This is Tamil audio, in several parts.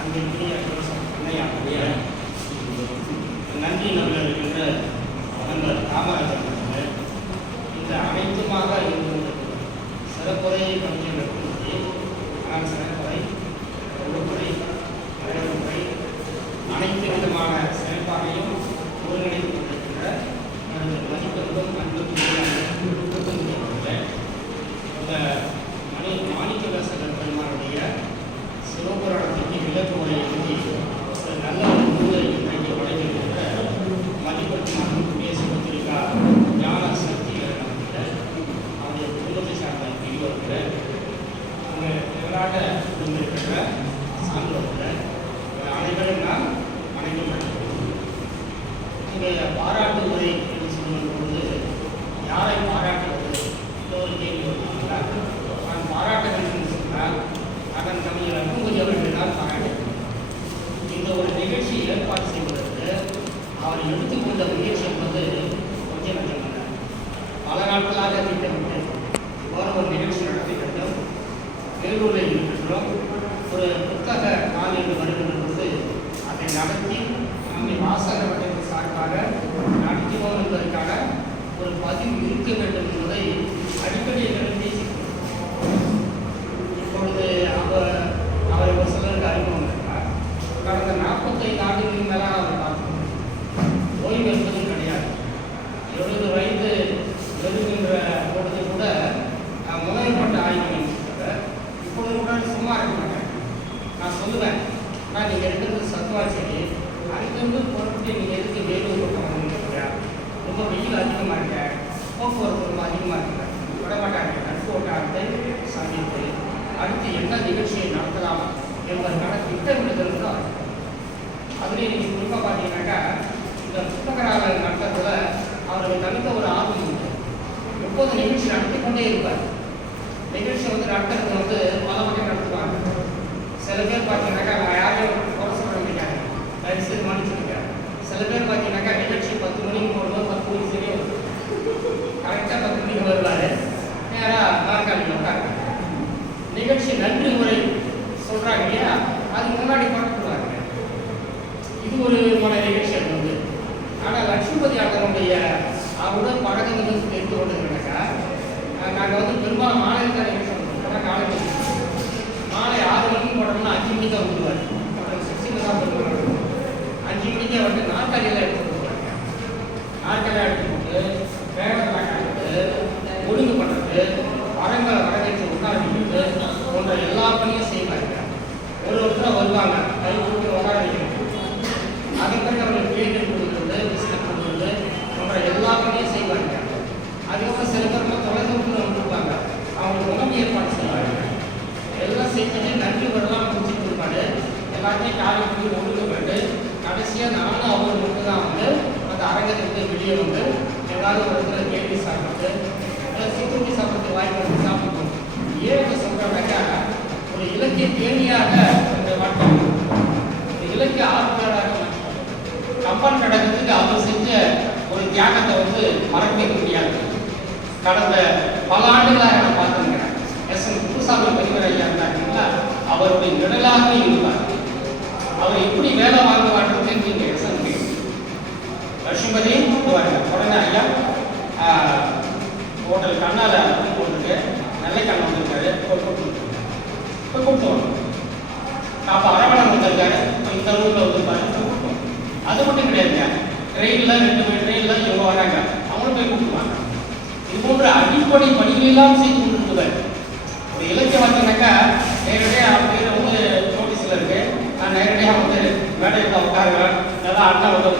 அன்பிற்குரிய அன்னையாருடைய நன்றி நபர் இருக்கின்ற நண்பர் காமராஜர் அவர்கள் இந்த அனைத்துமாக இருந்த சிறப்புரையை பங்கேற்பதற்கு ஆனால் சிறப்புரை ஒழுங்குறை வரவேற்புரை அனைத்து விதமான செயல்பாடையும் ஒருங்கிணைத்து கொண்டிருக்கின்ற எனது மதிப்பிற்கும் அன்புக்குரிய அவர்களே இந்த மணி மாணிக்க வாசகர் பெருமானுடைய சிவபுராணத்திற்கு விளக்கு உரை எழுதி ஒரு நல்ல ஒரு நூலை இன்றைக்கு வழங்கியிருக்கிற மதிப்பிற்கும் அன்புக்குரிய சிவத்திரிகா ஞான சக்தி அவர்கள் அவருடைய குடும்பத்தை சார்ந்த பெரியவர்கள் அங்கே எதிராக இருந்திருக்கின்ற சான்றோர்கள் இவர்கள் அனைவரும் நான் வணங்குகிறேன் இங்கே பாராட்டு முறை என்று சொல்லும் யாரை பாராட்டுவது? இந்த ஒரு கேள்வி நான் பாராட்டுகிறேன் என்று சொன்னால் அதன் கவிஞர் அன்புமதி அவர்கள் தான் பாராட்டுகிறேன் இந்த ஒரு நிகழ்ச்சியை ஏற்பாடு செய்வதற்கு அவர் எடுத்துக்கொண்ட முயற்சி என்பது கொஞ்சம் நஞ்சமல்ல பல நாட்களாக திட்டமிட்டு இவ்வாறு ஒரு நிகழ்ச்சி நடத்தி வேண்டும் வேலூரில் இருக்கின்றோம். ஒரு புத்தக நாள் என்று வருகின்ற பொழுது அதை நடத்தி நம்மை வாசக வட்டத்தின் சார்பாக நடத்துவோம் என்பதற்கான ஒரு பதிவு இருக்க வேண்டும் என்பதை அடிக்கடி என்னிடம் பேசிக்கொண்டோம் இப்பொழுது அவர் அவரை ஒரு சிலருக்கு அறிமுகம் இருக்கிறார் கடந்த நாற்பத்தைந்து ஆண்டுகளுக்கு மேலாக அவர் பார்த்து ஓய்வு என்பதும் கிடையாது. எழுபது வயது எழுதுகின்ற பொழுது கூட முதல்பட்ட ஆய்வு இப்பொழுது கூட சும்மா இருக்க மாட்டேன். நான் சொல்லுவேன். ஆனால் நீங்கள் எடுக்கிறது சத்துவாச்சேரி அங்கிருந்து பொருட்கள் நீங்கள் எதுக்கு வேலூர் பக்கம் ரொம்ப வெயில் அதிகமாக இருக்க. போக்குவரத்து ரொம்ப அதிகமாக இருக்க. விடமாட்டாங்க. நட்பு வட்டாரத்தை சந்தித்து அடுத்து என்ன நிகழ்ச்சியை நடத்தலாம் என்பதற்கான திட்டமிடுதல் தான் அதுலேயும் நீங்கள் குறிப்பாக பார்த்தீங்கன்னாக்கா இந்த புத்தகராக மட்டத்தில் அவருக்கு தனித்த ஒரு ஆர்வம் உண்டு. எப்போது நிகழ்ச்சி நடத்தி கொண்டே இருப்பார். நிகழ்ச்சி வந்து நடத்துறது வந்து பல மட்டும் நடத்துவாங்க. சில பேர் பார்த்தீங்கன்னாக்கா யாரையும் குறை சொல்ல மாட்டேங்க தயவு சில பேர் பார்த்தீங்கன்னாக்கா நிகழ்ச்சி பத்து மணிக்கு போடுவோம் பத்து மணி சரியே வரும் கரெக்டாக பத்து மணிக்கு வருவார். நேராக நாற்காலியில் உட்காருங்க நிகழ்ச்சி நன்றி உரை சொல்கிறாங்க இல்லையா? அதுக்கு முன்னாடி போட்டுருவாங்க இது ஒரு மன நிகழ்ச்சி அது வந்து ஆனால் லட்சுமதி அண்ணனுடைய அவருடன் பழகுனது தெரிந்து கொண்டதுனாக்கா நாங்கள் வந்து பெரும்பாலும் மாலை தான் நிகழ்ச்சி பண்ணுவோம் காலை நிகழ்ச்சி. மாலை ஆறு மணிக்கு போடணும்னா அஞ்சு மணிக்கு அவர் விடுவார் அப்புறம் சிக்ஸ்டின் தான் பண்ணுவாங்க அஞ்சு மணிக்கு அவர்கிட்ட நாற்காலியில் எடுத்து போவாங்க நாற்காலியாக எடுத்து போட்டு பேரெல்லாம் காட்டுறது ஒழுங்கு பண்ணுறது மரங்களை வரவேற்று உண்டாடுறது போன்ற எல்லா பணியும் செய்வாங்க ஒரு ஒருத்தர் வருவாங்க கை கொடுத்து உட்கார வைக்கணும். அதன் பிறகு அவர்கள் கேட்டு கொடுக்குறது பிஸ்கட் கொடுக்குறது போன்ற எல்லா பணியும் செய்வாங்க அதுக்கப்புறம் சில பேர் தொலைதூரத்தில் வந்துருப்பாங்க அவங்களுக்கு உணவு ஏற்பாடு செய்வாங்க எல்லாம் செஞ்சுட்டு நன்றி வரும் எல்லாத்தையும் காலை பண்ணி ஒழுங்கு பண்ணிட்டு கடைசியாக நானும் அவர் மட்டும் தான் வந்து அந்த அரங்கத்திற்கு வெளியே வந்து ஏதாவது ஒரு இடத்துல கேள்வி சாப்பிட்டு சிற்றுண்டி சாப்பிட்றதுக்கு வாய்ப்பு வந்து சாப்பிடுவோம். ஏன் இதை சொல்கிறேன்னாக்கா ஒரு இலக்கிய தேனியாக இந்த வட்டம் ஒரு இலக்கிய ஆர்வலராக கப்பல் கம்பன் கடகத்துக்கு அவர் செஞ்ச ஒரு தியாகத்தை வந்து மறக்கவே முடியாது. கடந்த பல ஆண்டுகளாக நான் பார்த்துருக்கிறேன். எஸ் என் குருசாமி பெரியவர் ஐயா இருந்தாங்கன்னா அவருடைய நிழலாகவே இருந்தார். அவர் எப்படி வேலை வாங்குவார்னு தெரிஞ்சுங்க எஸ் என் லட்சுமதி உடனே ஐயா ஹோட்டல் கண்ணால் டீ போட்டுருக்கு நல்ல கண்ணை வந்திருக்காரு. இப்போ கூப்பிட்டு கூப்பிட்டு வரணும் அப்போ அரவணன் வந்திருக்காரு. இந்த ரூமில் வந்திருப்பாரு. போய் கூப்பிட்டு வரணும். அது மட்டும் கிடையாதுங்க. ட்ரெயினில் ரெண்டு பேர் ட்ரெயினில் இவங்க வராங்க. அவங்களும் போய் கூப்பிடுவாங்க இது போன்ற அடிப்படை பணிகளெல்லாம் செய்து கொண்டிருந்தவர் ஒரு இலக்கியம் பார்த்தீங்கன்னாக்கா நேரடியாக அவர் பேர் வந்து நோட்டீஸில் இருக்கு நான் நேரடியாக வந்து மேடையில் உட்காருவேன் நல்லா அண்ணா வந்து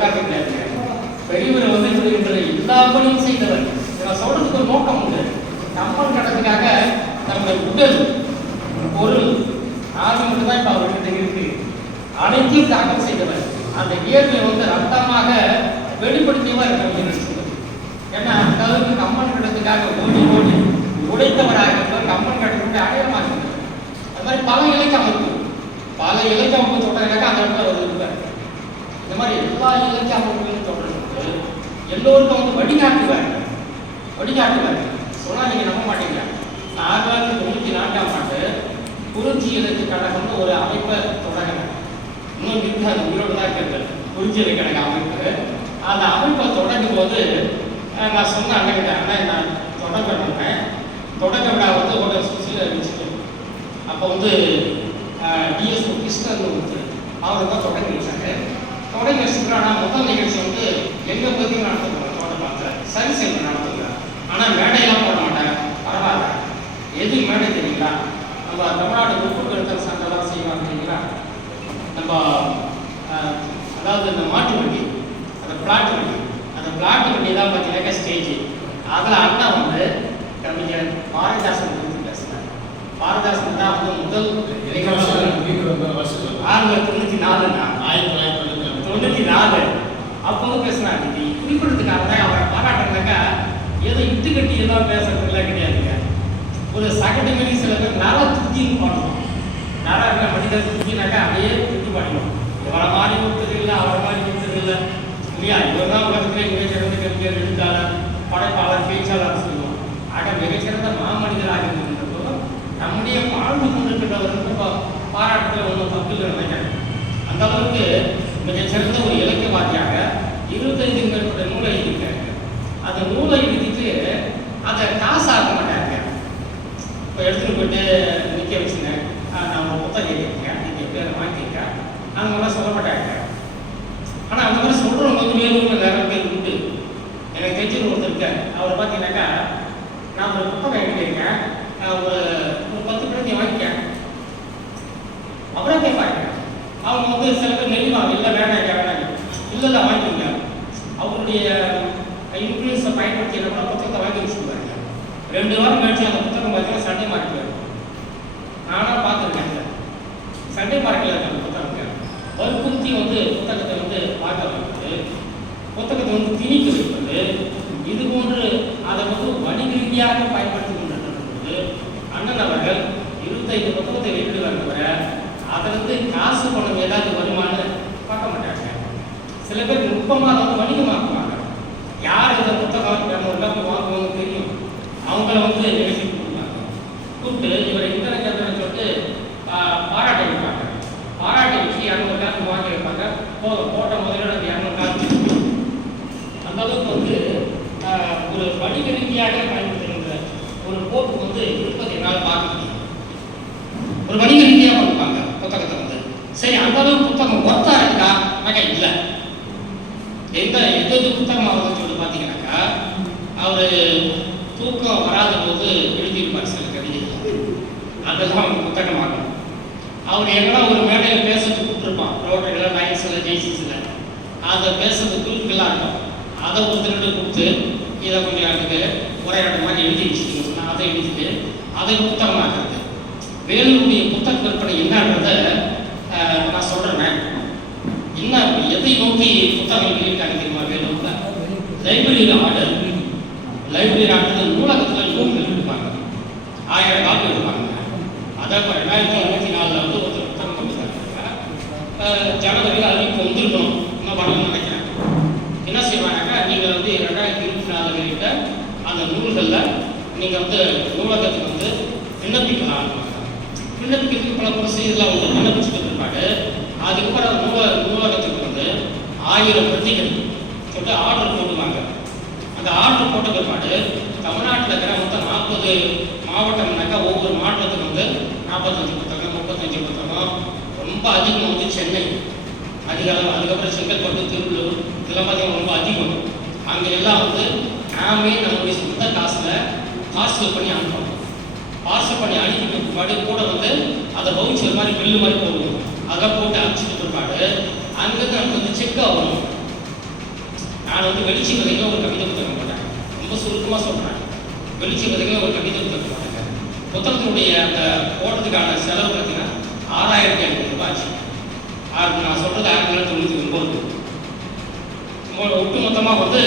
பெரியவர் வந்து இப்படி இல்லாமலும் எல்லா பணியும் செய்தவர். நான் சொல்றதுக்கு ஒரு நோக்கம் உண்டு. கம்பன் கடத்துக்காக நம்முடைய உடல் பொருள் ஆவி மட்டும் தான் இப்போ அவர்கிட்ட இருக்கு. அனைத்தையும் தாக்கம் செய்தவர். அந்த இயற்கை வந்து ரத்தமாக வெளிப்படுத்தியவர் ஏன்னா அந்த அளவுக்கு கம்மன் கடத்துக்காக ஓடி ஓடி உடைத்தவராக இருந்தவர் கம்மன் கடத்துடைய அடையாளமாக இருந்தவர் அது மாதிரி பல இலக்கிய அமைப்பு பல இலக்கிய அமைப்பு சொல்றாங்க அந்த இடத்துல அவர் இருப்பார். இந்த மாதிரி எல்லா இலக்கிய அமைப்புகளும் சொல்றது எல்லோருக்கும் வந்து வழிகாட்டுவார் வழிகாட்டுவார் சொன்னால் நீங்கள் நம்ப மாட்டீங்க. ஆயிரத்தி தொள்ளாயிரத்தி தொண்ணூற்றி நான்காம் ஆண்டு குறிஞ்சி இலக்கிய கழகம்னு ஒரு அமைப்பை தொடங்கினேன் வந்து அது உயிரோடு தான் இருக்கிறது. புரிஞ்சது கழக அமைப்பு. அந்த அமைப்பை தொடங்கும் போது நான் சொன்ன அண்ணன் அண்ணன் நான் தொடங்க பண்ணேன் தொடக்க விழா வந்து ஒரு சுசியில் இருந்துச்சு அப்போ வந்து டிஎஸ்ஓ கிருஷ்ணன் ஒருத்தர் அவர் தான் தொடங்கி வச்சாங்க தொடங்கி வச்சுட்டு ஆனால் முதல் நிகழ்ச்சி வந்து எங்கள் பகுதியும் நடத்துக்கிறோம் தோட்டப்பாத்தில் சரி செய்ய நடத்துக்கிறேன் ஆனால் மேடையெல்லாம் போட மாட்டேன் பரவாயில்ல. எது மேடை தெரியுங்களா? நம்ம தமிழ்நாடு உப்பு கருத்தல் சங்கம்லாம் செய்வாங்க தெரியுங்களா நம்ம அதாவது இந்த மாட்டு வண்டி அந்த பிளாட் வண்டி அந்த பிளாட் வண்டி தான் பார்த்தீங்கன்னாக்கா ஸ்டேஜ் அதில் அண்ணா வந்து கவிஞர் பாரதிதாசன் குறித்து பேசினார். பாரதிதாசன் தான் வந்து முதல் ஆயிரத்தி தொண்ணூற்றி நாலுண்ணா தொண்ணூற்றி நாலு. அப்பவும் பேசினாங்க இது குறிப்பிடத்துக்காக தான் அவரை பாராட்டுறதுக்கா ஏதோ இட்டு கட்டி எல்லாம் பேசுறதுலாம் கிடையாதுங்க. ஒரு சகட்டு சில பேர் நல்லா துத்தின்னு பாடுவோம் நல்லா இருக்கிற மனிதர் துத்தினாக்கா அப்படியே துத்தி பாடுவோம் இவரை மாதிரி கொடுத்தது இல்லை அவரை மாதிரி கொடுத்தது இல்லை இல்லையா இவர் தான் உலகத்திலே மிகச்சிறந்த கவிஞர் எழுத்தாளர் படைப்பாளர் பேச்சாளர் சொல்லுவோம் ஆக மிகச்சிறந்த மாமனிதராக இருந்திருந்தப்போ நம்முடைய வாழ்வு கொண்டிருக்கிறவருக்கு பா- ஒன்றும் தப்பு இல்லை நினைக்கிறேன் அந்த அளவுக்கு மிகச்சிறந்த ஒரு இலக்கியவாதியாக இருபத்தைந்து மேற்பட்ட நூலை எழுதியிருக்காங்க. அந்த நூலை எழுதிட்டு அதை காசாக்க மாட்டாங்க. இப்போ எடுத்துகிட்டு போயிட்டு நிற்க வச்சுங்க. நான் ஒரு புத்தகம் எழுதியிருக்கேன். நீங்கள் பேரை வாங்கிக்க அந்த மாதிரிலாம் சொல்ல மாட்டாங்க. ஆனால் அந்த மாதிரி சொல்கிறவங்க வந்து வேலூரில் நிறைய பேர் உண்டு. எனக்கு தெரிஞ்சு ஒருத்தர் இருக்கார். அவர் பார்த்தீங்கன்னாக்கா நான் ஒரு புத்தகம் எழுதியிருக்கேன். ஒரு ஒரு பத்து பிரதி வாங்கிக்கேன் அப்புறம் கேட்பாங்க அவங்க வந்து சில பேர் சொல்லுவாங்க இல்லை வேணாம் வேணாங்க இல்லை இல்லை வாங்கிக்கோங்க அவருடைய இன்ஃப்ளூயன்ஸை பயன்படுத்தி என்ன புத்தகத்தை வாங்கி வச்சுருவாங்க ரெண்டு வாரம் கழிச்சு அந்த புத்தகம் பார்த்தீங்கன்னா சண்டே மார்க்கில் நானாக பார்த்துருக்கேன் சண்டே மார்க்கில் இருக்க அந்த புத்தகத்தை வற்புறுத்தி வந்து புத்தகத்தை வந்து பார்க்க வைப்பது புத்தகத்தை வந்து திணிக்க வைப்பது இது போன்று அதை வந்து வணிக ரீதியாக பயன்படுத்தி கொண்டிருக்கிறது அண்ணன் அவர்கள் இருபத்தைந்து புத்தகத்தை வெளியிடுவாங்க தவிர அதிலிருந்து காசு பணம் ஏதாவது வருமானு பார்க்க மாட்டாங்க. சில பேர் நுட்பமாக அதை வந்து வணிகமாக்குவாங்க. யார் இந்த புத்தகம் இரநூறுல போய் வாங்குவாங்க தெரியும். அவங்கள வந்து நிகழ்ச்சி கொடுப்பாங்க கூப்பிட்டு இவரை இத்தனை சந்திரன் சொல்லிட்டு ஆஹ், பாராட்ட வைப்பாங்க. பாராட்டி வச்சு இரநூறு காசு வாங்கி வைப்பாங்க. போதும் போட்ட முதல்ல அந்த இரநூறு காசு அந்த அளவுக்கு வந்து ஒரு வணிக ரீதியாக பயன்படுத்துகின்ற ஒரு போக்கு வந்து இருப்பது என்னால் பார்க்க முடியும் ஒரு வணிக ரீதியாக பண்ணுவாங்க புத்தகத்தை சரி அந்த அளவுக்கு புத்தகம் ஒத்தா இருக்கா? ஆக இல்லை. எந்த எந்த எது புத்தகம் அவர் சொல்லி பார்த்தீங்கன்னாக்கா அவர் தூக்கம் வராத போது எழுதியிருப்பார் சில கவிதைகள். அதெல்லாம் அவங்க புத்தகமாகும் அவர் எங்கன்னா ஒரு மேடையில் பேசுறதுக்கு கூப்பிட்டுருப்பான். ரோட்டில் நைன்ஸில் ஜெய்சிஸில். அதை பேசுறது குறிப்புகளாக இருக்கும். அதை ஒரு திருட்டு கொடுத்து இதை கொஞ்சம் எனக்கு உரையாடல் மாதிரி எழுதி வச்சுக்கணும். சொன்னால் அதை எழுதிட்டு அதை புத்தகமாக்குறது. வேலுடைய புத்தக விற்பனை என்னன்றதை நான் சொல்றேன். என்ன எதை நோக்கி புத்தகங்கள் வெளியிட்டாங்க தெரியுமா வேலூர்ல லைப்ரரியில் ஆர்டர் லைப்ரரி ஆர்டர் நூலகத்தில் நூல்கள் எடுப்பாங்க ஆயிரம் காப்பி எடுப்பாங்க. அதான் இப்போ ரெண்டாயிரத்தி இருபத்தி நாலில் வந்து ஒருத்தர் புத்தகம் பண்ணிட்டாங்க ஜனவரியில் அறிவிப்பு வந்துருக்கணும். இன்னும் பண்ணணும்னு நினைக்கிறேன். என்ன செய்வாங்கன்னாக்கா நீங்கள் வந்து ரெண்டாயிரத்தி இருபத்தி நாலு கிட்ட அந்த நூல்களில் நீங்கள் வந்து நூலகத்துக்கு வந்து விண்ணப்பிக்கலாம். விண்ணப்பிக்கிறதுக்கு பல ப்ரொசீஜர்லாம் உண்டு விண்ணப்பிச்சுட்டு பிற்பாடு அதுக்கப்புறம் நூல நூலகத்துக்கு வந்து ஆயிரம் பிரதிகள் சொல்லிட்டு ஆர்டர் போடுவாங்க. அந்த ஆர்டர் போட்ட பிற்பாடு தமிழ்நாட்டில் இருக்கிற மொத்தம் நாற்பது மாவட்டம்னாக்கா ஒவ்வொரு மாவட்டத்துக்கு வந்து நாற்பத்தஞ்சு புத்தகம் முப்பத்தஞ்சு புத்தகம் ரொம்ப அதிகம் வந்து சென்னை அதிக அளவு அதுக்கப்புறம் செங்கல்பட்டு திருவள்ளூர் இதெல்லாம் பார்த்தீங்கன்னா ரொம்ப அதிகம். அங்கே எல்லாம் வந்து நாமே நம்மளுடைய சொந்த காசில் பார்சல் பண்ணி அனுப்புறோம். பார்சல் பண்ணி அனுப்பிட்டு கூட வந்து அதை வவுச்சர் மாதிரி பில்லு மாதிரி போடுவோம். அதெல்லாம் போட்டு அனுப்பிச்சிட்டு பிற்பாடு அங்கேருந்து நமக்கு வந்து செக் ஆகணும் நான் வந்து வெளிச்சம் கதைகள் ஒரு கவிதை புத்தகம் போட்டேன். ரொம்ப சுருக்கமாக சொல்கிறேன் வெளிச்சம் கதைகள் ஒரு கவிதை புத்தகம் போட்டேன் புத்தகத்தினுடைய அந்த போடுறதுக்கான செலவு பார்த்தீங்கன்னா ஆறாயிரத்தி ஐநூறு ரூபாய் ஆச்சு. ஆறு நான் சொல்கிறது ஆயிரத்தி தொள்ளாயிரத்தி தொண்ணூற்றி ஒம்பது ஒட்டு மொத்தமாக வந்து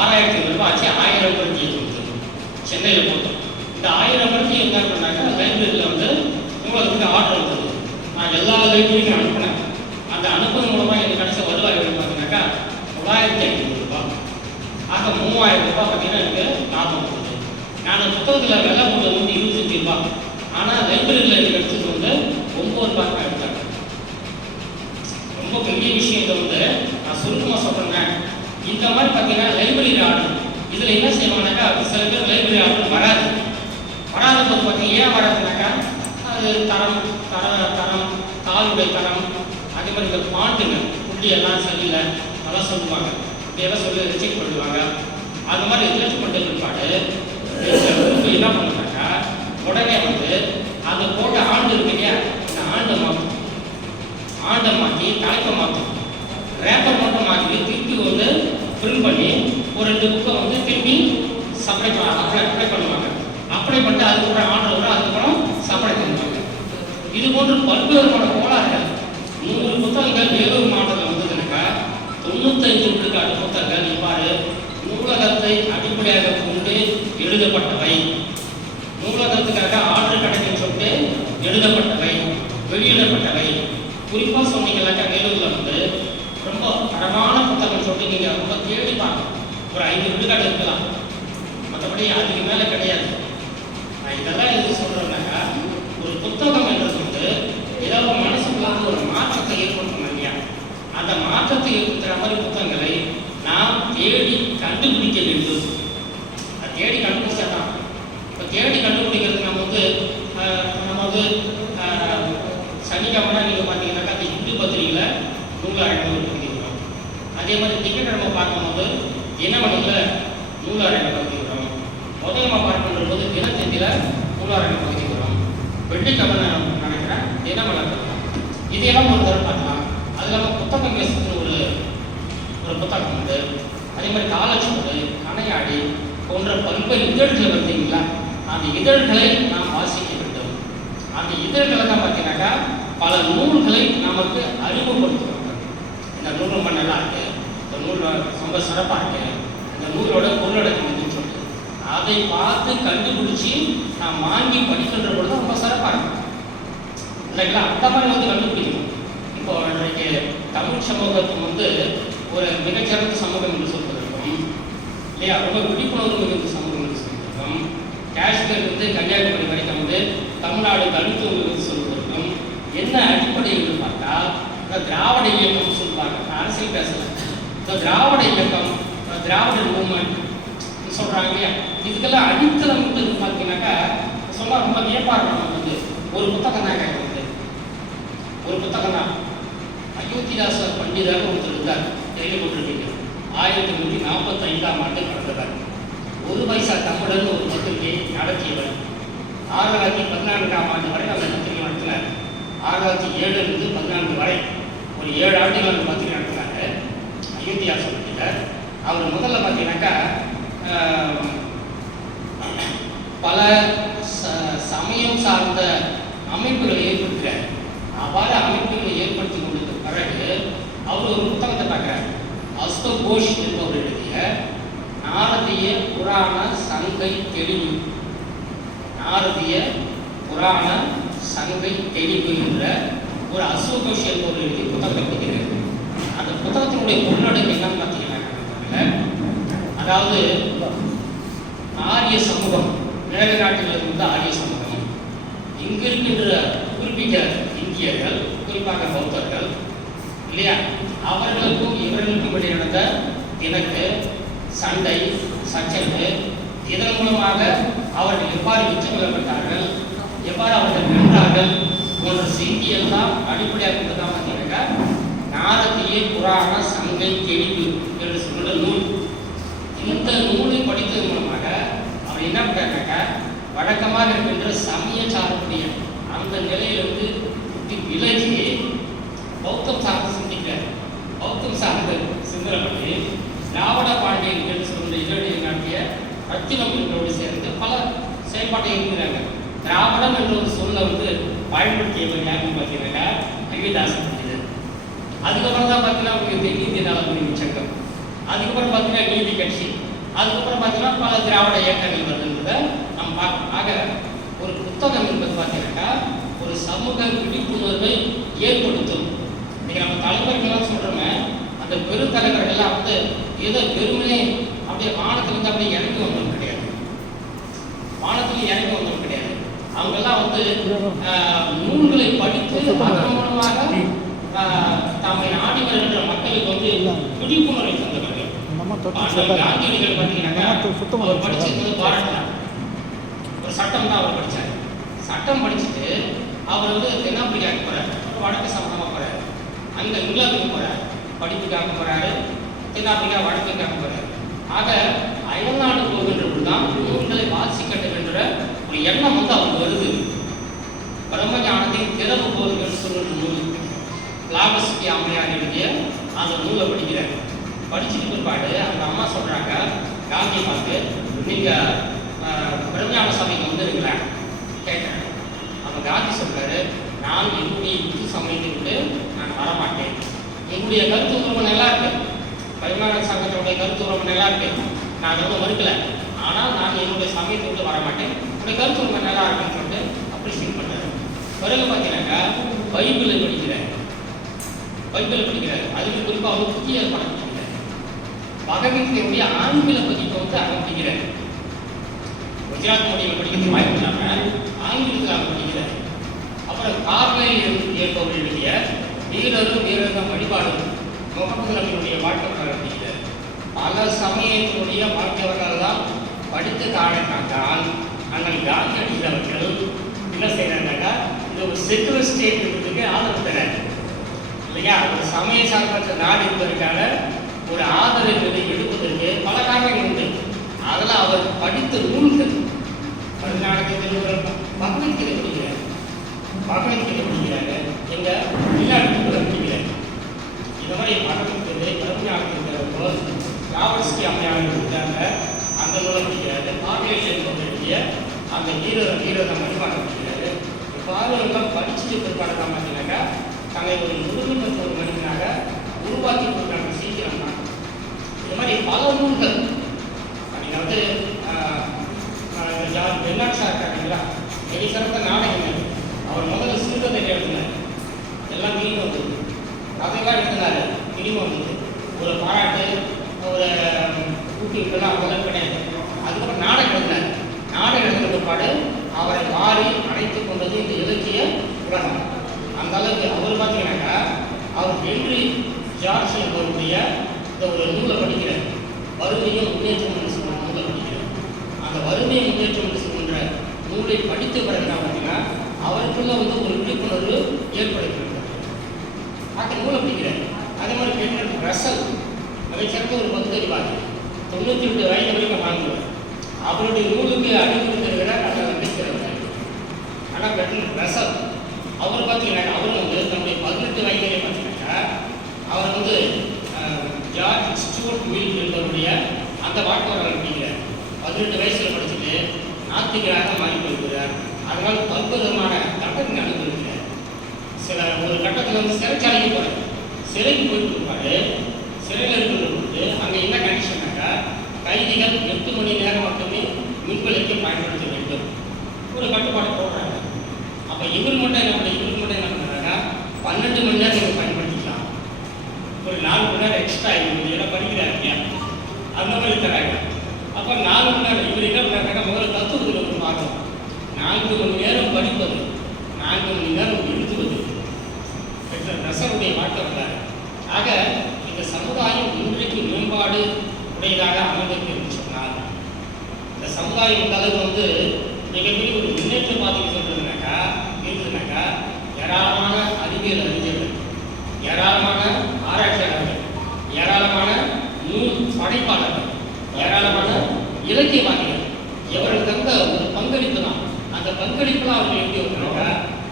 ஆறாயிரத்தி ஐநூறு ரூபாய் ஆச்சு. ஆயிரம் ரூபாய் சென்னையில் போட்டோம். இந்த ஆயிரம் பிரதி என்ன பண்ணாங்க லைப்ரரியில் வந்து நூலகத்துக்கு ஆர்டர் வந்தது. நான் எல்லா லைப்ரரிக்கும் அனுப்பினேன். அந்த அனுப்புறது மூலமாக எனக்கு கிடைச்ச வருவாய் எவ்வளவு பார்த்தீங்கன்னாக்கா தொள்ளாயிரத்தி ஐநூறு ரூபாய் ஆக மூவாயிரம் ரூபாய் பார்த்தீங்கன்னா எனக்கு லாபம் வந்தது. நான் புத்தகத்தில் விலை போட்டது வந்து இருபத்தஞ்சு ரூபாய் ஆனால் லைப்ரரியில் எனக்கு எடுத்தது வந்து ஒம்பது தான் எடுத்தாங்க ரொம்ப பெரிய விஷயத்தை வந்து நான் சுருக்கமாக சொல்கிறேங்க இந்த மாதிரி பார்த்தீங்கன்னா லைப்ரரி ஆர்டர் இதில் என்ன செய்வாங்கனாக்கா சில பேர் லைப்ரரி ஆர்டர் வராது. வராத போது ஏன் வராதுனாக்கா அது தரம் தர தரம் தாளுடைய தரம் அதே மாதிரி இந்த பாண்டுங்க புள்ளி எல்லாம் சரியில்லை அதெல்லாம் சொல்லுவாங்க. இப்படியெல்லாம் சொல்லி ரிஜெக்ட் பண்ணுவாங்க அது மாதிரி ரிஜெக்ட் பண்ண பிற்பாடு என்ன பண்ணுறாக்கா உடனே வந்து அந்த போட்ட ஆண்டு இருக்கு இல்லையா? இந்த ஆண்டை மாற்றும். ஆண்டை மாற்றி தலைப்பை மாற்றும். ரேப்பர் மட்டும் மாற்றி திருப்பி வந்து பிரிண்ட் பண்ணி ஒரு ரெண்டு புக்கை வந்து திருப்பி சப்ளை அப்ளை அப்ளை பண்ணுவாங்க. அப்ளை பண்ணிட்டு அதுக்கப்புறம் ஆர்டர் வரும் அதுக்கப்புறம் சப்ளை பண்ணுவாங்க இது போன்று பல்வேறுமான கோளாறுகள். நூறு புத்தகங்கள் வேலூர் மாவட்டத்தில் வந்ததுனாக்கா தொண்ணூத்தைந்து விழுக்காடு புத்தகங்கள். இவ்வாறு நூலகத்தை அடிப்படையாக கொண்டு எழுதப்பட்டவை. நூலகத்துக்காக ஆர்டர் கிடைக்குன்னு சொல்லிட்டு எழுதப்பட்டவை வெளியிடப்பட்டவை. குறிப்பாக சொன்னீங்கன்னாக்கா வேலூரில் வந்து ரொம்ப தரமான புத்தகம் சொல்லிட்டு நீங்கள் ரொம்ப தேடி பார்க்கணும் ஒரு ஐந்து விழுக்காடு இருக்கலாம். மற்றபடி அதுக்கு மேலே கிடையாது. நான் இதெல்லாம் எது சொல்கிறேன்னாக்கா ஒரு புத்தகம் என்றது வந்து ஏதோ ஒரு மனசுக்குள்ள ஒரு மாற்றத்தை ஏற்படுத்தணும் இல்லையா? அந்த மாற்றத்தை ஏற்படுத்துகிற மாதிரி புத்தகங்களை நாம் தேடி கண்டுபிடிக்க வேண்டும். அது தேடி கண்டுபிடிச்சா தான். இப்போ தேடி கண்டுபிடிக்கிறது நம்ம வந்து நம்ம வந்து சனிக்கிழமை நீங்கள் பார்த்தீங்கன்னாக்கா அந்த இந்து பத்திரிகையில் நூலாயிரம் எழுதிக்கிறோம் அதே மாதிரி டிக்கெட் நம்ம பார்க்கும்போது தினமணியில் பண்ணுங்க எழுதிக்கிறோம் தினத்தந்தியில் பகுதி வரும் வெள்ளிக்கிழமை நினைக்கிறேன். தினமலர் இதையெல்லாம் ஒரு தரம் பார்க்கலாம். அது இல்லாமல் புத்தகம் பேசுகிற ஒரு ஒரு புத்தகம் உண்டு. அதே மாதிரி காலச்சுவடு கணையாடி போன்ற பல்வேறு இதழ்கள் பார்த்தீங்களா? அந்த இதழ்களை நாம் வாசிக்க வேண்டும். அந்த இதழ்களை தான் பார்த்தீங்கன்னாக்கா பல நூல்களை நமக்கு அறிமுகப்படுத்துவாங்க. இந்த நூல் ரொம்ப நல்லா இருக்கு. இந்த நூல் ரொம்ப சிறப்பாக இருக்கு. இந்த நூலோட பொருளடக்கம் அதை பார்த்து கண்டுபிடிச்சி நான் வாங்கி படிக்கின்ற பொழுது ரொம்ப சிறப்பாக இருக்கும். இல்லைங்களா? அந்த மாதிரி வந்து கண்டுபிடிக்கணும். இப்போ இன்றைக்கு தமிழ் சமூகத்துக்கு வந்து ஒரு மிகச்சிறந்த சமூகம் என்று சொல்வதற்கும் இல்லையா? ரொம்ப விழிப்புணர்வு மிகுந்த சமூகம் என்று சொல்வதற்கும் காஷ்மீர் வந்து கன்னியாகுமரி வரைக்கும் வந்து தமிழ்நாடு தனித்துவம் என்று சொல்வதற்கும் என்ன அடிப்படை பார்த்தா இந்த திராவிட இயக்கம் சொல்வாங்க. அரசியல் பேசலாம் இந்த திராவிட இயக்கம் திராவிட மூமெண்ட் சொல்றாங்க இல்லையா இதுக்கெல்லாம் அடித்தளம் வந்து பார்த்தீங்கன்னாக்கா சொன்னால் ரொம்ப வியப்பாக இருக்கும் வந்து ஒரு புத்தகம் தான் வந்து. ஒரு புத்தகம் தான். அயோத்திதாச பண்டிதர் ஒருத்தர் இருந்தார். கேள்விப்பட்டிருப்பீங்க. ஆயிரத்தி நூற்றி நாற்பத்தி ஐந்தாம் ஆண்டு பிறந்தவர். ஒரு பைசா தமிழன் ஒரு பத்திரிகை நடத்தியவர். ஆயிரத்தி பதினான்காம் ஆண்டு வரை அந்த பத்திரிகை நடத்தினார். ஆயிரத்தி ஏழுலேருந்து பதினான்கு வரை ஒரு ஏழு ஆண்டுகள் அந்த பத்திரிகை நடத்தினாங்க அயோத்தியாசம் பண்டிதர் அவர் முதல்ல பார்த்தீங்கன்னாக்கா பல ச- சமயம் சார்ந்த அமைப்புகளை ஏற்படுத்துகிறார் அவ்வாறு அமைப்புகளை ஏற்படுத்தி கொண்டது பிறகு அவர் ஒரு புத்தகத்தை பார்க்குறார். அஸ்த கோஷ் என்பவர் எழுதிய நாரதிய புராண சங்கை தெளிவு. நாரதிய புராண சங்கை தெளிவு என்ற ஒரு அஸ்வகோஷ் என்பவர் எழுதிய புத்தகத்தை படிக்கிறார். அந்த புத்தகத்தினுடைய பொருளடங்கு என்னன்னு பார்த்தீங்கன்னா அதாவது ஆரிய சமூகம் மேல நாட்டில் இருந்த ஆரிய சமூகம். இங்கு இருக்கின்ற குறிப்பிட்ட இந்தியர்கள் குறிப்பாக பௌத்தர்கள் இல்லையா? அவர்களுக்கும் இவர்களுக்கும் இடையே நடந்த எனக்கு சண்டை சச்சரவு இதன் மூலமாக அவர்கள் எவ்வாறு வெற்றி கொள்ளப்பட்டார்கள் எவ்வாறு அவர்கள் நின்றார்கள் போன்ற செய்தியெல்லாம் அடிப்படையாக கொண்டுதான் பார்த்தீங்கன்னா நாரதிய புராண சங்கை தெளிவு என்று சொல்லுகிற நூல் இந்த நூலை படித்தது மூலமாக அவர் என்ன பண்ணாருனாக்கா வழக்கமாக இருக்கின்ற சமய சார்புடைய அந்த நிலையிலிருந்து விட்டு விலகி பௌத்தம் சார்ந்து சிந்திக்கிறார். பௌத்தம் சார்ந்த சிந்தனை பண்ணி திராவிட பாண்டியன் என்று சொல்கிற இதழில் நடத்திய ரத்தினம் என்றோடு சேர்ந்து பல செயல்பாட்டை இருக்கிறாங்க திராவிடம் என்ற ஒரு சொல்லை வந்து பயன்படுத்தியவர் யாருன்னு பார்த்தீங்கன்னாக்கா ரவிதாசன் பண்டிதர் அதுக்கப்புறம் தான் பார்த்தீங்கன்னா உங்களுக்கு தென்னிந்திய நலன் சங்கம் அதுக்கப்புறம் பார்த்தீங்கன்னா நீதி கட்சி. அதுக்கப்புறம் பார்த்தீங்கன்னா பல திராவிட இயக்கங்கள் வருதுன்றத நம்ம பார்க்கணும். ஆக ஒரு புத்தகம் என்பது பார்த்தீங்கன்னாக்கா ஒரு சமூக விழிப்புணர்வை ஏற்படுத்தும். இன்னைக்கு நம்ம தலைவர்கள்லாம் சொல்கிறோமே அந்த பெருந்தலைவர்கள்லாம் வந்து ஏதோ வெறுமனே அப்படியே வானத்திலிருந்து அப்படியே இறங்கி வந்தவங்க கிடையாது. வானத்தில் இறங்கி வந்தவங்க கிடையாது. அவங்கெல்லாம் வந்து ஆஹ், நூல்களை படித்து அதன் மூலமாக ஆஹ், தம்மை நாடி வருகின்ற மக்களுக்கு மக்களுக்கு வந்து விழிப்புணர்வை தந்தவர்கள். நம்ம தொட்டு ஆனால் பார்த்தீங்கன்னாக்கா ஒரு சட்டம் தான் அவர் படிச்சார். சட்டம் படிச்சுட்டு அவர் வந்து தென்னாப்பிரிக்காவுக்கு போகிறார் வடக்கு சம்பந்தமாக போகிறார் அந்த இங்கிலாந்துக்கு போகிறார் படிப்புக்காக போகிறாரு தென்னாப்பிரிக்கா வடக்குக்காக போகிறார் ஆக அயல்நாடு போகின்ற தான் நூல்களை வாசிக்கட்டும் என்ற ஒரு எண்ணம் வந்து அவருக்கு வருது. பிரம்மஞானத்தின் திறவு போதுகள் சொல்லுற நூல். லாபஸ்கி அம்மையார் எழுதிய அந்த நூலை படிக்கிறார். படிச்சுட்டு பிற்பாடு அந்த அம்மா சொல்றாங்க காந்தி பார்த்து. நீங்க ஆஹ், பிரம்மஞான சபைக்கு வந்து இருக்கிறேன் கேட்குறேன் அப்போ காந்தி சொல்றாரு நான் என்னுடைய இந்து சமயத்தை விட்டு நான் வரமாட்டேன். என்னுடைய கருத்து உறவு நல்லா இருக்கு. பரிமாண சங்கத்தினுடைய கருத்து உறவு நல்லா இருக்கு. நான் அதை வந்து மறுக்கல. ஆனால் நான் என்னுடைய சமயத்தை விட்டு வரமாட்டேன். என்னுடைய கருத்து ரொம்ப நல்லா இருக்குன்னு சொல்லிட்டு அப்ரிஷியேட் பண்ணுறாரு பிறகு பார்த்தீங்கன்னாக்கா பைபிளை படிக்கிறேன் பைபிளை படிக்கிறார். அதுக்கு குறிப்பாக வந்து புதிய படம் படிக்கிறார் ஆங்கில பதிப்பை வந்து அவன் படிக்கிறார் குஜராத் மொழியில் படிக்கிறது வாய்ப்பு இல்லாமல் ஆங்கிலத்தில் அவர் படிக்கிறார் அப்புறம் கார்னைல் என்பவர் எழுதிய வீரரும் வீரரும் வழிபாடும் முகமது நபியுடைய வாழ்க்கை வரலாறு பல சமயத்தினுடைய வாழ்க்கை தான் படித்து காரணத்தால் அண்ணன் காந்தியடிகள் அவர்கள் என்ன செய்யறாங்கன்னா இது ஒரு செக்குலர் ஸ்டேட் இருக்கிறதுக்கு ஆதரவு தராரு இல்லையா? ஒரு சமய சார்பற்ற நாடு இருப்பதற்கான ஒரு ஆதரவை எடுப்பதற்கு பல காரணங்கள் உண்டு. அதில் அவர் படித்த நூல்கள் பதினாலு பகவத்கீதை படிக்கிறார். பகவத்கீதை படிக்கிறாங்க. எங்கள் வெளிநாட்டு படிக்கிறார். இந்த மாதிரி பகவத்கீதை கருமையாளர்களோ ராவல்ஸ்கி அம்மையாளர் இருக்காங்க அந்த நூலை படிக்கிறாரு. பாப்புலேஷன் எழுதிய அந்த வீர வீரரை மணிமாட்டம் படிக்கிறாரு பாடல்கள் படிச்சு பிற்பாடு தான் பார்த்தீங்கன்னாக்கா தங்களை ஒரு முதுமை பெற்ற ஒரு மனிதனாக உருவாக்கி கொடுக்குறாங்க மாதிரி பல நூல்கள். நீங்கள் வந்து ஆஹ், வெள்ளாட் சார் இருக்காங்களா மிக சிறந்த நாடகங்கள். அவர் முதல்ல சிறுகதை எழுதினார். எல்லாம் மீண்டும் வந்தது. அதையெல்லாம் எழுதினார். இனிமே வந்தது. ஒரு பாராட்டு ஒரு ஊக்குவிப்பெல்லாம் அதெல்லாம் கிடையாது. அதுக்கப்புறம் நாடகம் எழுதினார். நாடகம் எழுதின பிற்பாடு அவரை மாறி அழைத்துக் கொண்டது இந்த இலக்கிய உலகம் அந்த அளவுக்கு அவர் பார்த்தீங்கன்னாக்கா அவர் ஹென்றி ஜார்ஜ் என்பவருடைய இந்த ஒரு நூலை படிக்கிறேன். வறுமையும் முன்னேற்றம் என்று சொல்ற நூலை படிக்கிறேன். அந்த வறுமையை முன்னேற்றம் என்று சொல்கின்ற நூலை படித்த பிறகு என்ன பார்த்தீங்கன்னா அவருக்குள்ள வந்து ஒரு விழிப்புணர்வு ஏற்படுத்தியிருக்கிறார் அந்த நூலை படிக்கிறேன். அதே மாதிரி பெண்கள் ரசல் மிகச்சிறந்த ஒரு பகுத்தறிவாதி தொண்ணூற்றி எட்டு வயது வரைக்கும் வாங்குவார் அவருடைய நூலுக்கு அறிவுறுத்தலை விட நல்ல நம்பிக்கிறவர் ஆனால் பெட்ரோல் ரசல் அவர் பார்த்தீங்கன்னா அவர் வந்து தன்னுடைய பதினெட்டு வயதிலே பார்த்தீங்கன்னாக்கா அவர் வந்து அஹ், ஜார்ஜ் ஸ்டூவர்ட் இருக்கக்கூடிய அந்த வாழ்க்கை வரலாறு பதினெட்டு வயசில் படிச்சுட்டு நாத்திகராக மாறி போயிருக்கிறார் அதனால் பல்வேறு கட்டத்தில் தண்டனை அனுபவிக்கிறார் சில ஒரு கட்டத்தில் வந்து சிறைச்சாலைக்கு போகிறார் சிறைக்கு போயிட்டு இருப்பாரு. சிறையில் இருக்கிற பொழுது அங்கே என்ன கண்டிஷன்னாக்கா கைதிகள் எட்டு மணி நேரம் மட்டுமே மின்விளக்கை பயன்படுத்த வேண்டும். ஒரு கட்டுப்பாடு போடுறாங்க. அப்போ இவர் மட்டும் என்ன பண்ண இவர் மட்டும் என்ன பண்ணுறாங்க பன்னெண்டு மணி நேரம் நீங்கள் பயன்படுத்திக்கலாம். ஒரு நாலு மணி நேரம் எக்ஸ்ட்ரா இவர் இதெல்லாம் படிக்கிறாரு இல்லையா? அந்த மாதிரி தராங்க. அப்போ நாலு மணி நேரம் இவர் என்ன பண்ணுறாங்க முதல்ல தத்துவத்தில் வந்து பார்க்கணும் நான்கு மணி நேரம் படிப்பது நான்கு மணி நேரம் எழுதுவது. என்ற ரசனுடைய வாழ்க்கை வந்தார். ஆக இந்த சமுதாயம் இன்றைக்கு மேம்பாடு உடையதாக அமைந்திருக்கு என்று சொன்னால் இந்த சமுதாயம் இந்த அளவு வந்து மிகப்பெரிய ஒரு முன்னேற்ற பாதைக்கு சொல்றதுனாக்கா இருந்ததுனாக்கா ஏராளமான அறிவியல் அறிஞர்கள் ஏராளமான ஆராய்ச்சியாளர்கள் ஏராளமான படைப்பாளர்கள் ஏராளமான இலக்கியவாதிகள். இவர்கள் தந்த ஒரு பங்களிப்பு தான். அந்த பங்களிப்புல அவர்கள் எப்படி வருகிறாங்க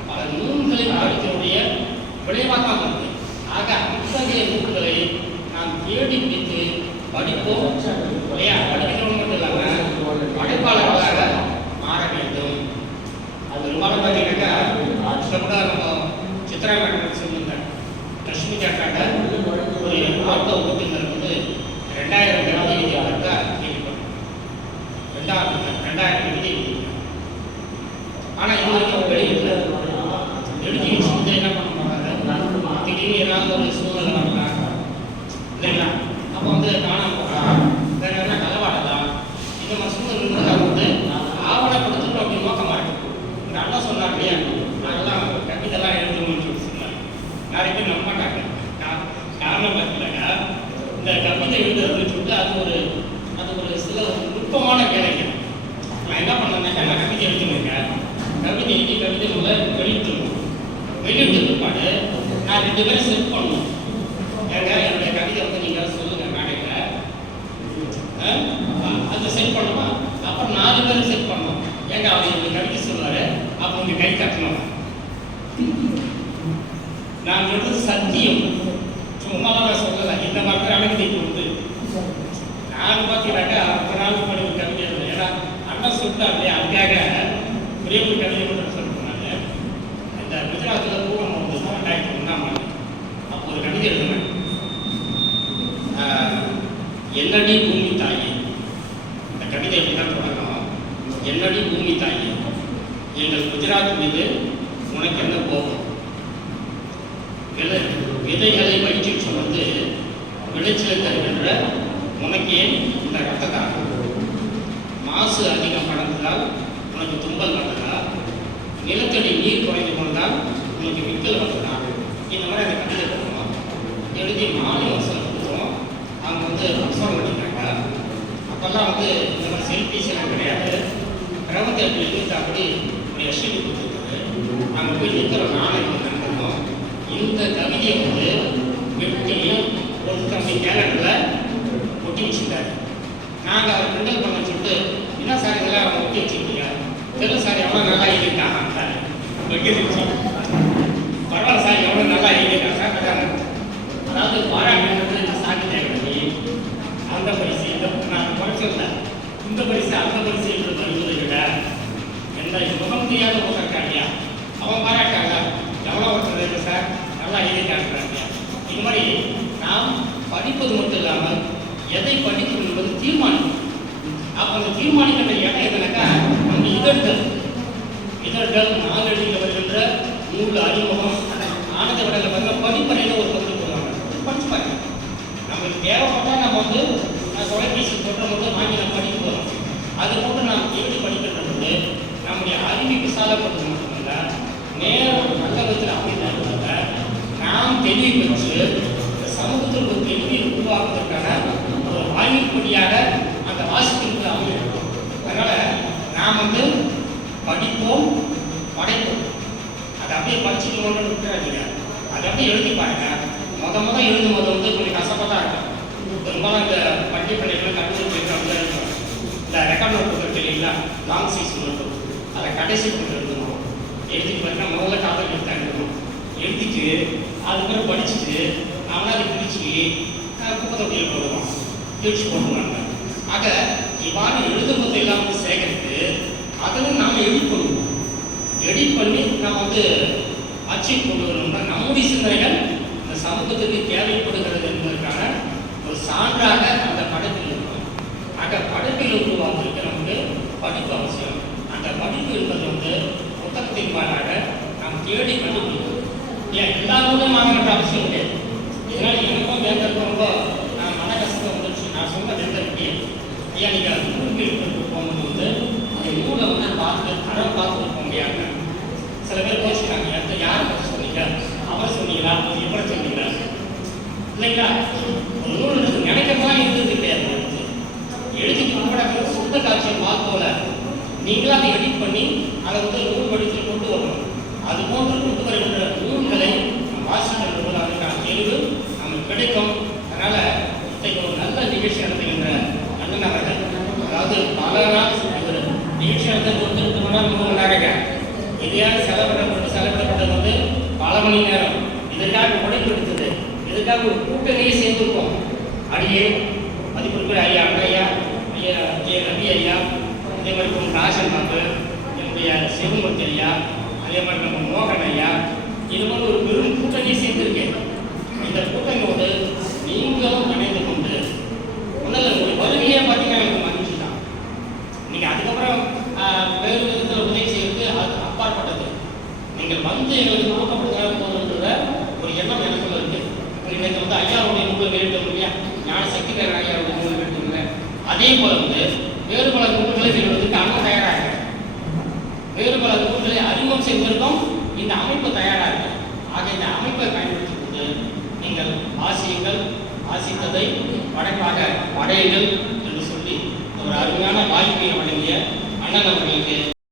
பல நூல்களை படிக்கக்கூடிய விளைவாக தான் வருது ஆக அத்தகைய நூல்களை நாம் தேடி பிடித்து படிப்போம். இல்லையா? படிக்கிறவங்க மட்டும் இல்லாமல் படைப்பாளர்களாக மாற வேண்டும். அது பெரும்பாலும் பார்த்தீங்கன்னாக்கா ஆட்சியில் கூட நம்ம சித்ரா மேடம் சொல்லியிருந்தாங்க லட்சுமி கேட்டாங்க ஒரு ஆட்டோ ஓட்டுநர் வந்து ரெண்டாயிரம் எழுதி எழுதியாளர்கிட்ட கேள்விப்பட்டேன் ரெண்டாயிரம் ரெண்டாயிரம் எழுதி எழுதியிருக்காங்க ஆனால் இது. வரைக்கும் வெளியிடல எழுதி வச்சுட்டு என்ன பண்ண மாட்டாங்க திடீர்னு ஏதாவது ஒரு சூழ்நிலை வரலாம் இல்லைங்களா அப்போ வந்து காணாம போகலாம் வேற எதனா களவாடலாம் இந்த மாதிரி சூழ்நிலை இருந்தால் வந்து ஆவணப்படுத்தணும் அப்படி நோக்கமாக இருக்கு இந்த அண்ணா சொன்னார் இல்லையா நாங்கெல்லாம் கவிதைலாம் எழுதணும்னு சொல்லி சொன்னாங்க நிறைய பேர் நம்ப மாட்டாங்க நான் காரணம் பார்த்தீங்கன்னாக்கா இந்த கவிதை எழுதுறதுன்னு சொல்லிட்டு அது ஒரு அது ஒரு சில ஒரு நுட்பமான வேலைங்க நான் என்ன பண்ணேன்னாக்கா நான் கவிதை எழுதுனேங்க கவிதை எழுதி கவிதை முதல்ல வெளியிட்டுருவோம் வெளியிட்ட பிற்பாடு நான் ரெண்டு பேரும் செட் பண்ணணும் ஏங்க என்னுடைய கவிதை வந்து நீங்கள் சொல்லுங்க மேடையில் அதை செட் பண்ணுமா அப்புறம் நாலு பேரும் செட் பண்ணணும் ஏங்க அவர் இந்த கவிதை சொல்லுவாரு அப்போ உங்க கை கட்டணும் நான் சொல்றது சத்தியம். சும்மாலாம் நான் சொல்லலை. இந்த மாதிரி அனுமதி கொடுத்து நான் பார்த்தீங்கன்னாக்கா ஒரு நாள் பண்ணி ஒரு கவிதை ஏன்னா அண்ணன் சொல்லிட்டா இல்லையா? அதுக்காக ஒரே ஒரு கவிதை மட்டும் சொல்லிட்டு நான் இந்த குஜராத்தில் பூவம் வந்து ரெண்டாயிரத்தி ஒன்றாம் ஆண்டு. அப்போ ஒரு கவிதை எழுதுனேன். என்னடி பூமி தாயே இந்த கவிதை எப்படி தான் தொடங்கும் என்னடி பூமி தாயே எங்கள் குஜராத் மீது உனக்கு என்ன கோபம் விதை விதைகளை வயிற்றில் சுமந்து விளைச்சலை தருகின்ற உனக்கே இந்த ரத்த மாசு அதிகம் கடந்ததால் உனக்கு தும்பல் வந்ததா? நிலத்தடி நீர் குறைந்து கொண்டால் உனக்கு விக்கல் வந்ததா? இந்த மாதிரி அந்த கவிதை கொடுக்கணும் எழுதி மாலை வருஷம் கொடுத்தோம் அவங்க வந்து அவசரம் பண்ணிட்டாங்க அப்போல்லாம் வந்து இந்த மாதிரி செல்ஃபிஸ் எல்லாம் கிடையாது. பிரபஞ்ச அப்படி ஒரு எஸ்டி கொடுத்துருக்கு அங்கே போய் நிற்கிற நானும் இங்கே இந்த கவிதையை வந்து வெட்டியும் ஒரு தம்பி கேலண்டரில் ஒட்டி வச்சுட்டாரு நாங்கள் அவர் கிண்டல் பண்ண சொல்லிட்டு என்ன சார் இதெல்லாம் ஒட்டி வச்சுருக்கீங்க? தெரியல சார் எவ்வளோ நல்லா எழுதிட்டாங்க சார் வெங்கிருச்சு பரவாயில்ல சார் எவ்வளோ நல்லா எழுதிட்டாங்க சார் கேட்டாங்க அதாவது பாராட்டுறது சாக்கி தேவை அந்த பரிசு இந்த நான் குறைச்சிருந்தேன் இந்த பரிசு அந்த பரிசு என்று வருவதை விட எந்த முகம் தெரியாத அவன் பாராட்டாங்க எவ்வளோ ஒருத்தர் இருக்கு சார்? நல்லா எழுதிட்டாங்க இது மாதிரி நாம் படிப்பது மட்டும் இல்லாமல் எதை படிக்கணும் என்பது தீர்மானம் அப்போ அந்த தீர்மானிக்கின்ற இடம் எதுனாக்கா நம்ம இதழ்கள். இதழ்கள் நாளடியில் வருகின்ற நூல் அறிமுகம் ஆனந்த விடல பார்த்தீங்கன்னா படிப்பறையில் ஒரு பகுதி போடுவாங்க. படிச்சு பாருங்க நம்மளுக்கு தேவைப்பட்டால் நம்ம வந்து நான் தொலைபேசி போட்ட மட்டும் வாங்கி நம்ம படிக்க போகிறோம் அது மட்டும் நாம் தேடி படிக்கிறது வந்து நம்முடைய அறிவை விசாலப்படுறது மட்டுமல்ல நேரம் நல்ல விதத்தில் அமைந்ததுனால நாம் பெற்று இந்த சமூகத்தில் ஒரு கல்வியை உருவாக்குவதற்கான ஒரு வாய்ப்படியாக அந்த வாசிப்பிற்கு அமையும் அதனால நாம் வந்து படிப்போம் படைப்போம். அதை அப்படியே படிச்சுக்கணும்னு விட்டுறாதீங்க. அதை அப்படியே எழுதி பாருங்க. மொத முத எழுதும் போது வந்து கொஞ்சம் கசப்பாக தான் இருக்கும். பெரும்பாலும் இந்த பள்ளி பள்ளிகள் கல்லூரி பிள்ளைகள் அப்படிதான் இருக்கும். இந்த ரெக்கார்ட் நோட் புத்தகம் இல்லைங்களா? லாங் சைஸ் நோட்டு அதை கடைசி கொண்டு எழுதணும். எழுதிட்டு பார்த்தீங்கன்னா முதல்ல காதல் எழுத்தா எழுதிட்டு அதுக்கப்புறம் படிச்சுட்டு அவனால் அதை குப்பை தொட்டியில் போடுவான் பிரிச்சு போட்டுருவாங்க. ஆக இவ்வாறு எழுதும் போது எல்லாம் வந்து சேகரித்து அதிலும் நாம் எடிட் பண்ணுவோம். எடிட் பண்ணி நாம் வந்து அச்சீவ் கொண்டு வரணும்னா நம்முடைய சிந்தனைகள் இந்த சமூகத்துக்கு தேவைப்படுகிறது என்பதற்கான ஒரு சான்றாக அந்த படைப்பில் இருக்கும். ஆக படைப்பில் உருவாக்குறதுக்கு நமக்கு படிப்பு அவசியம். அந்த படிப்பு என்பது வந்து புத்தகத்தின் வாயிலாக நாம் தேடி கண்டுபிடிக்கணும் ஏன் எல்லா வாங்க வாங்கணுன்ற அவசியம் கிடையாது இதனால் எனக்கும் வேந்தருக்கும் ரொம்ப நான் மன கஷ்டம் வந்துருச்சு. நான் சொன்ன வேந்தருக்கு ஐயா நீங்கள் நூல் எடுத்துட்டு போகும்போது அந்த நூலை வந்து பார்த்து தரம் பார்த்து போக முடியாது சில பேர் பேசிக்கிறாங்க யார் பற்றி சொன்னீங்க? அவர் சொன்னீங்களா? எப்படி சொன்னீங்களா இல்லைங்களா ஒரு நூல் இருக்கு நினைக்கிறதெல்லாம் இருந்தது கிடையாது அடுத்து. எழுதி கூட சுத்த காட்சியை பார்க்கல நீங்களும் அதை எடிட் பண்ணி அதை வந்து நூல் வடிவத்தில் கொண்டு வரணும் அது போன்று கொண்டு வருகின்ற நூல்களை நாம் வாசிக்கின்ற போது அதற்கான தெளிவு நமக்கு கிடைக்கும் அதனால இன்றைக்கு ஒரு நல்ல நிகழ்ச்சி நடத்துகின்ற அண்ணன் அவர்கள் அதாவது பல நாள் ஒரு நிகழ்ச்சி நடத்த கொடுத்துட்டு மணி மூணு மணி நேரங்க இதையாக செலவிடப்பட்டு செலவிடப்பட்டது வந்து பல மணி நேரம் இதற்காக உழைப்பு எடுத்தது இதுக்காக ஒரு கூட்டணியே சேர்ந்திருக்கோம் அடியே மதிப்பிற்குரிய ஐயா அண்ணையா ஐயா ஜே ரவி ஐயா அதே மாதிரி உங்கள் காசன் பாபு என்னுடைய சிவமூர்த்தி ஐயா அதே மாதிரி நம்ம மோகன் ஐயா இது மாதிரி ஒரு பெரும் கூட்டணியை சேர்ந்திருக்கேன். இந்த கூட்டணியோடு நீங்களும் இணைந்து கொண்டு ஒன்றும் உங்களுடைய வருகையே பார்த்தீங்கன்னா எனக்கு மகிழ்ச்சி தான் நீங்கள் அதுக்கப்புறம் வேறு விதத்தில் உதவி செய்வது அது அப்பாற்பட்டது. நீங்கள் வந்து எங்களுக்கு ஊக்கப்படுத்த போதுன்ற ஒரு எண்ணம் எனக்குள்ள இருக்கு. இன்னைக்கு வந்து ஐயாவுடைய நூல் வேண்டும் இல்லையா? ஞான சக்திகரன் ஐயாவுடைய நூல் வேண்டும் இல்லை அதே போல வந்து வேறு பல நூல்களை செய்வதற்கு அண்ணன் தயாராக வேறு பல நூல்களை அறிமுகம் செய்வதற்கும் இந்த அமைப்பு தயாராக இருக்கு. ஆக இந்த அமைப்பை பயன்படுத்திக் கொண்டு நீங்கள் ஆசிரியர் ஆசித்ததை படைப்பாக படையுங்கள் என்று சொல்லி ஒரு அருமையான வாய்ப்பை வழங்கிய அண்ணன் அவர்களுக்கு